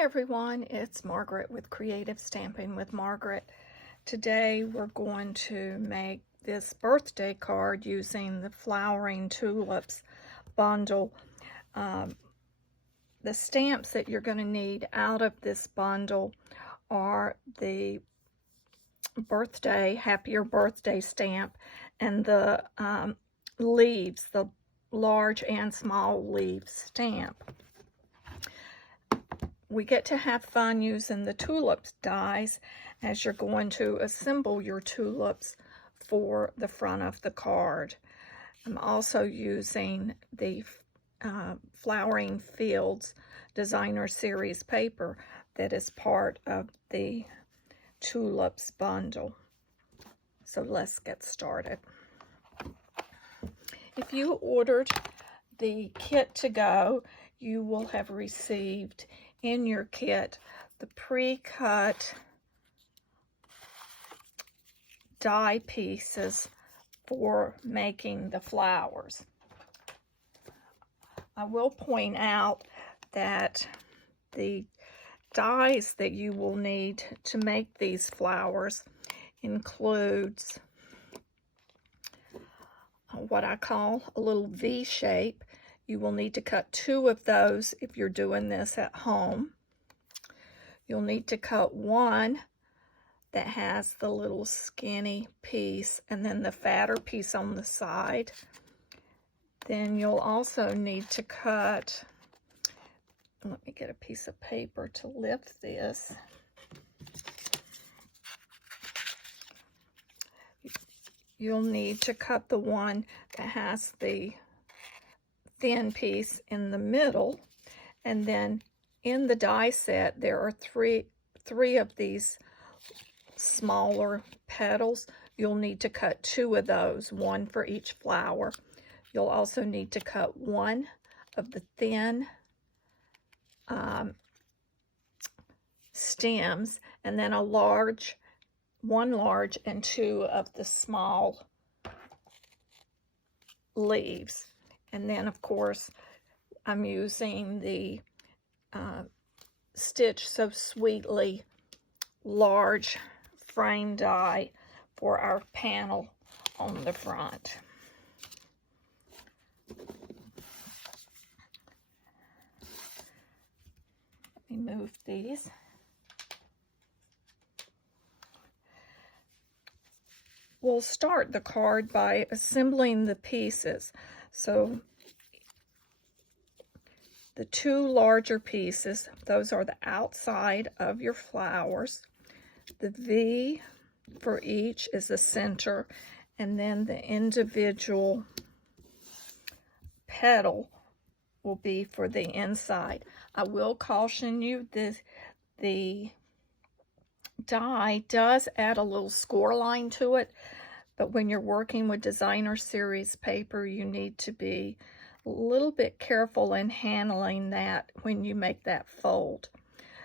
everyone, it's Margaret with Creative Stamping with Margaret. Today we're going to make this birthday card using the Flowering Tulips Bundle. The stamps that you're going to need out of this bundle are the birthday, happier birthday stamp, and the leaves, the large and small leaf stamp. We get to have fun using the Tulip Dies as you're going to assemble your tulips for the front of the card. I'm also using the Flowering Fields Designer Series paper that is part of the Tulips Bundle. So let's get started. If you ordered the kit to go, you will have received in your kit the pre-cut die pieces for making the flowers. I will point out that the dies that you will need to make these flowers includes what I call a little V shape. You will need to cut 2 of those if you're doing this at home. You'll need to cut 1 that has the little skinny piece and then the fatter piece on the side. Then you'll also need to cut, let me get a piece of paper to lift this. You'll need to cut the one that has the thin piece in the middle, and then in the die set there are three of these smaller petals. You'll need to cut 2 of those, 1 for each flower. You'll also need to cut 1 of the thin stems, and then one large and 2 of the small leaves. And then, of course, I'm using the Stitch So Sweetly large frame die for our panel on the front. Let me move these. We'll start the card by assembling the pieces. So the 2 larger pieces, those are the outside of your flowers. The V for each is the center, and then the individual petal will be for the inside. I will caution you that the die does add a little score line to it, but when you're working with designer series paper, you need to be a little bit careful in handling that when you make that fold.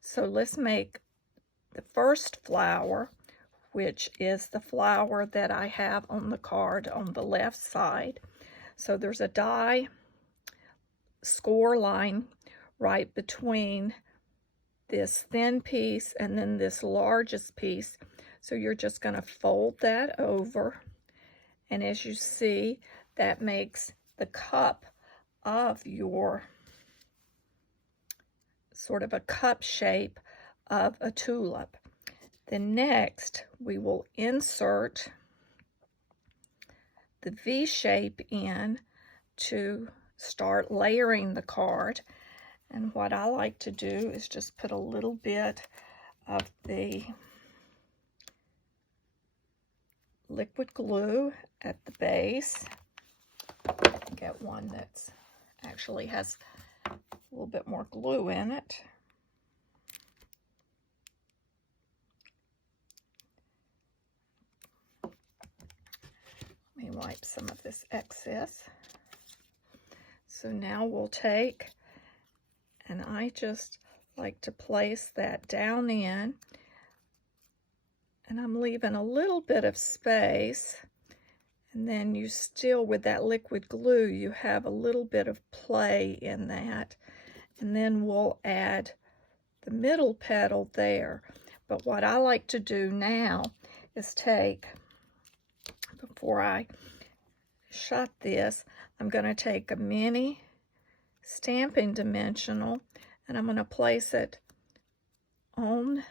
So let's make the first flower, which is the flower that I have on the card on the left side. So there's a die score line right between this thin piece and then this largest piece. So you're just going to fold that over, and as you see, that makes the cup of your sort of a cup shape of a tulip. Then next we will insert the V shape in to start layering the card. And what I like to do is just put a little bit of the liquid glue at the base. Get one that's actually has a little bit more glue in it. Let me wipe some of this excess. So now we'll take, and I just like to place that down in, and I'm leaving a little bit of space, and then you still, with that liquid glue, you have a little bit of play in that, and then we'll add the middle petal there. But what I like to do now is take, before I shut this, I'm going to take a mini stamping dimensional and I'm going to place it on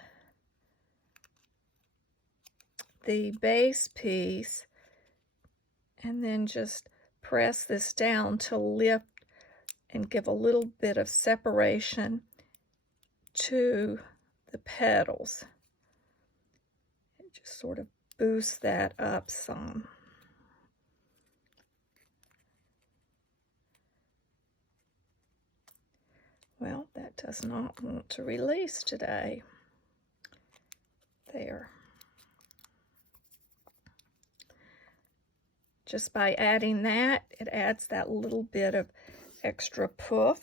the base piece and then just press this down to lift and give a little bit of separation to the petals. It just sort of boosts that up some. Well, that does not want to release today. There. Just by adding that, it adds that little bit of extra poof.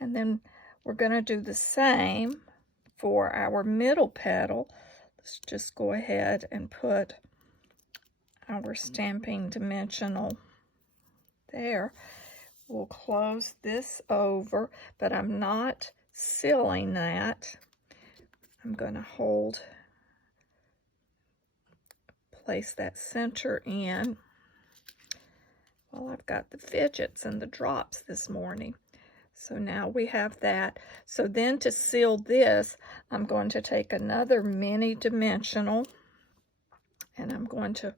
And then we're going to do the same for our middle petal. Let's just go ahead and put our stamping dimensional there. We'll close this over, but I'm not sealing that. I'm going to place that center in. Well, I've got the fidgets and the drops this morning. So now we have that. So then to seal this, I'm going to take another mini dimensional and I'm going to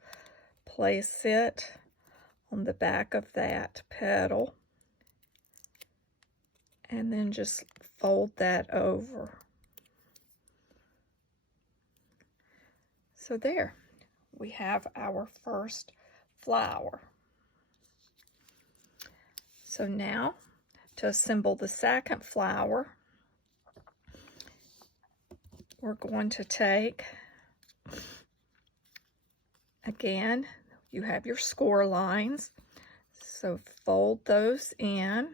place it on the back of that petal and then just fold that over. So there, we have our first flower. So now, to assemble the second flower, we're going to take, again, you have your score lines, so fold those in,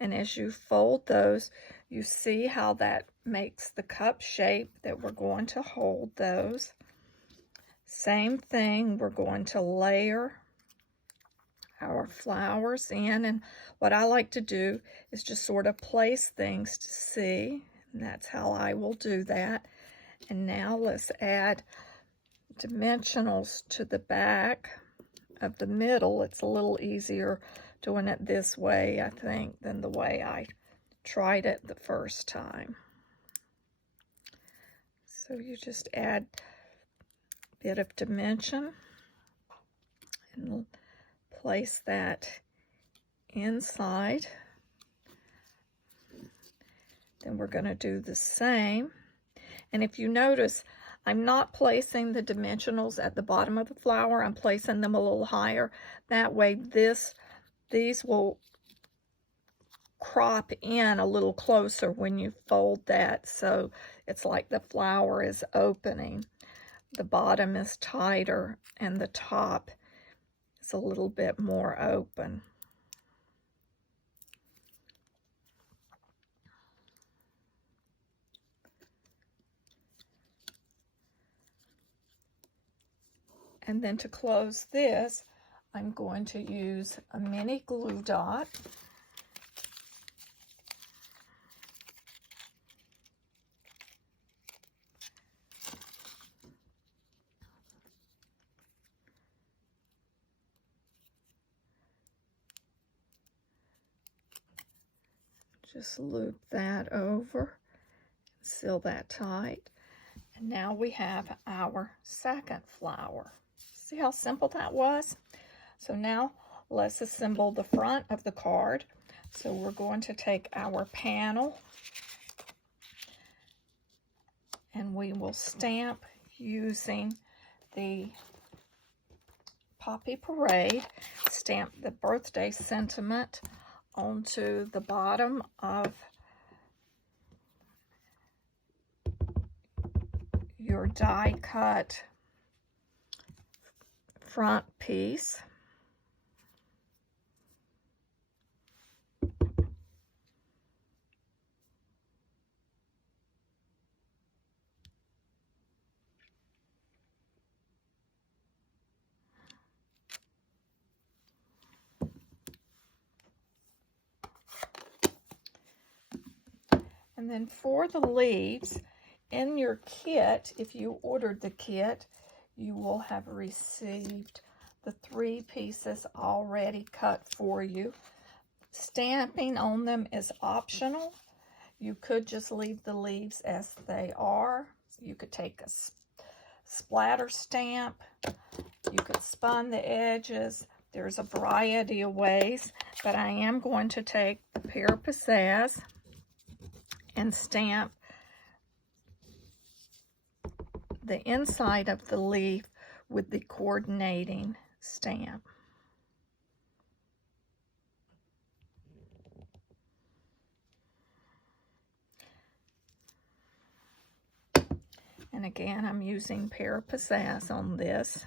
and as you fold those, you see how that makes the cup shape that we're going to hold those. Same thing, we're going to layer our flowers in, and what I like to do is just sort of place things to see, and that's how I will do that. And now let's add dimensionals to the back of the middle. It's a little easier doing it this way, I think, than the way I tried it the first time. So you just add a bit of dimension and place that inside. Then we're going to do the same. And if you notice, I'm not placing the dimensionals at the bottom of the flower. I'm placing them a little higher. That way these will crop in a little closer when you fold that. So it's like the flower is opening. The bottom is tighter and the top is a little bit more open. And then to close this, I'm going to use a mini glue dot. Just loop that over, seal that tight. And now we have our second flower. See how simple that was? So now let's assemble the front of the card. So we're going to take our panel and we will stamp using the Poppy Parade, stamp the birthday sentiment onto the bottom of your die cut front piece. And then for the leaves, in your kit, if you ordered the kit, you will have received the 3 pieces already cut for you. Stamping on them is optional. You could just leave the leaves as they are. You could take a splatter stamp. You could spun the edges. There's a variety of ways, but I am going to take the Pear Pizzazz and stamp the inside of the leaf with the coordinating stamp. And again, I'm using Pear Pizzazz on this.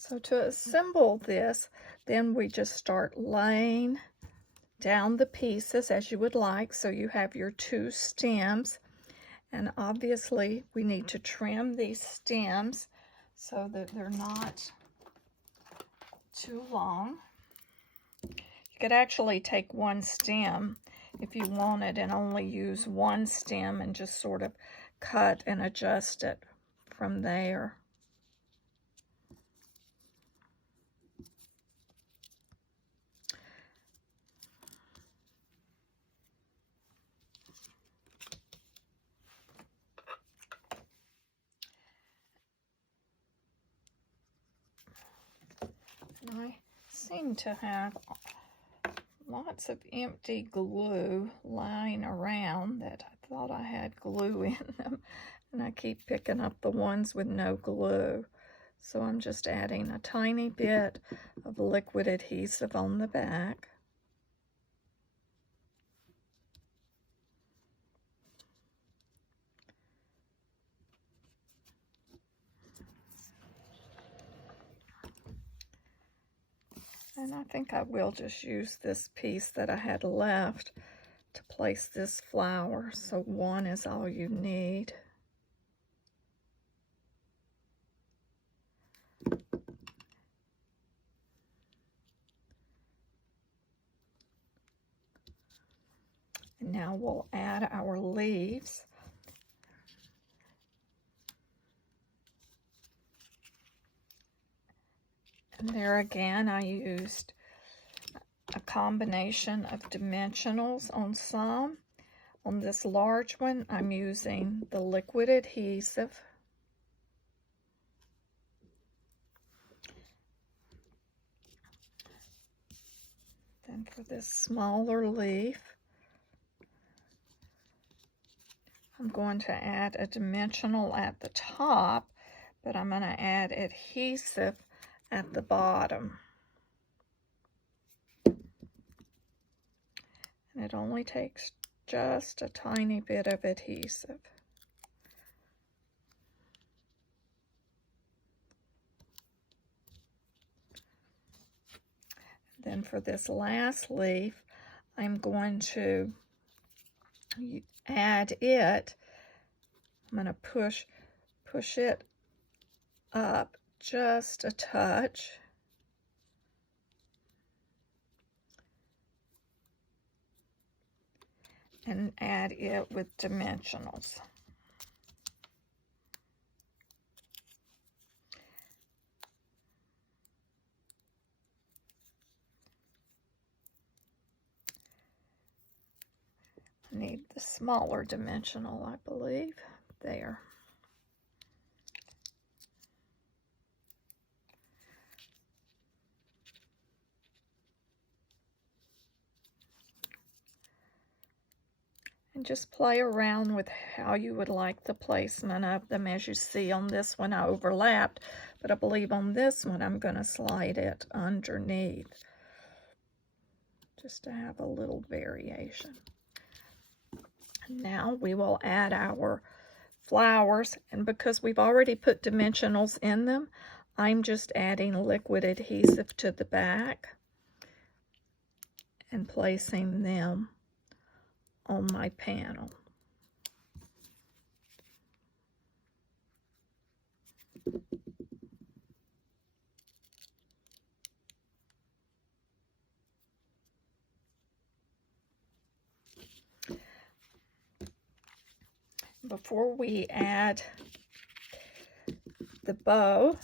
So to assemble this, then we just start laying down the pieces as you would like. So you have your 2 stems, and obviously we need to trim these stems so that they're not too long. You could actually take 1 stem if you wanted and only use 1 stem and just sort of cut and adjust it from there. And I seem to have lots of empty glue lying around that I thought I had glue in them, and I keep picking up the ones with no glue. So I'm just adding a tiny bit of liquid adhesive on the back. And I think I will just use this piece that I had left to place this flower. So 1 is all you need. And now we'll add our leaves. And there again, I used a combination of dimensionals on some. On this large one, I'm using the liquid adhesive. Then for this smaller leaf, I'm going to add a dimensional at the top, but I'm going to add adhesive at the bottom. And it only takes just a tiny bit of adhesive. Then for this last leaf, I'm going to add it. I'm going to push it up just a touch. And add it with dimensionals. I need the smaller dimensional, I believe. There. And just play around with how you would like the placement of them. As you see on this one, I overlapped, but I believe on this one I'm going to slide it underneath just to have a little variation. Now we will add our flowers, and because we've already put dimensionals in them, I'm just adding liquid adhesive to the back and placing them on my panel. Before we add the bow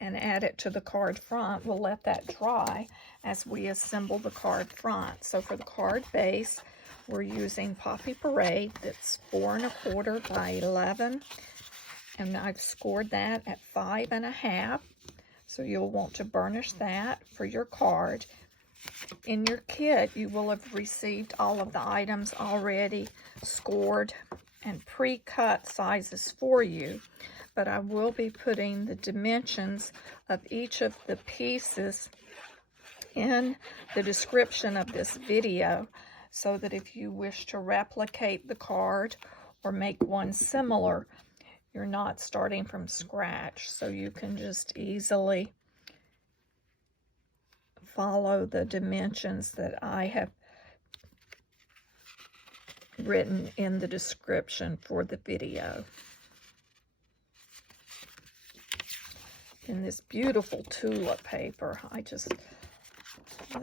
and add it to the card front, we'll let that dry as we assemble the card front. So for the card base, we're using Poppy Parade that's 4 1/4 by 11, and I've scored that at 5 1/2. So you'll want to burnish that for your card. In your kit, you will have received all of the items already scored and pre-cut sizes for you, but I will be putting the dimensions of each of the pieces in the description of this video, so that if you wish to replicate the card or make one similar, you're not starting from scratch, so you can just easily follow the dimensions that I have written in the description for the video. In this beautiful tulip paper, I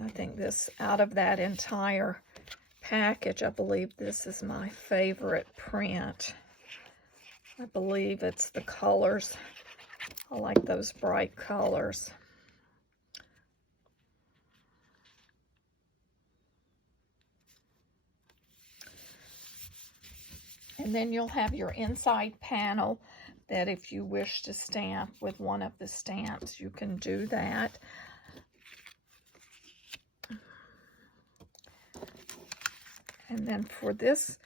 think this, out of that entire package, I believe this is my favorite print. I believe it's the colors. I like those bright colors. And then you'll have your inside panel that if you wish to stamp with one of the stamps, you can do that. And then for this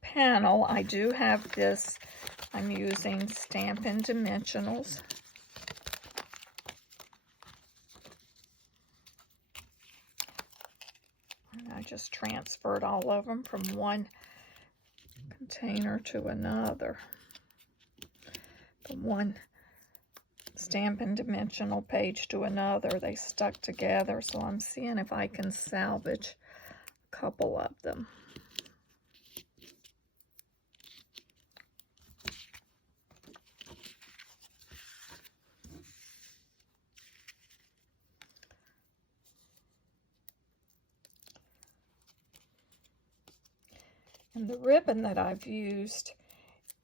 panel, I do have this, I'm using Stampin' Dimensionals. And I just transferred all of them from one container to another. From one Stampin' Dimensional page to another, they stuck together, so I'm seeing if I can salvage a couple of them. And the ribbon that I've used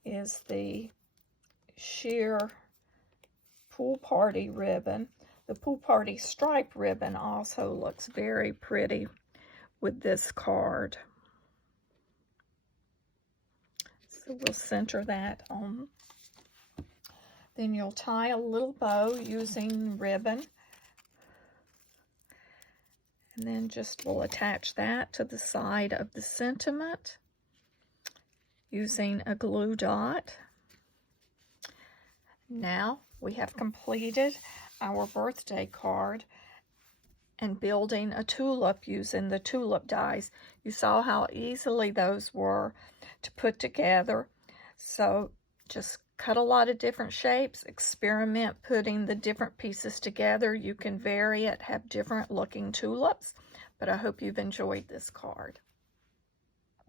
is the sheer Pool Party ribbon. The Pool Party stripe ribbon also looks very pretty with this card. So we'll center that on. Then you'll tie a little bow using ribbon. And then just we'll attach that to the side of the sentiment using a glue dot. Now we have completed our birthday card and building a tulip using the Tulip Dies. You saw how easily those were to put together. So just cut a lot of different shapes, experiment putting the different pieces together. You can vary it, have different looking tulips, but I hope you've enjoyed this card.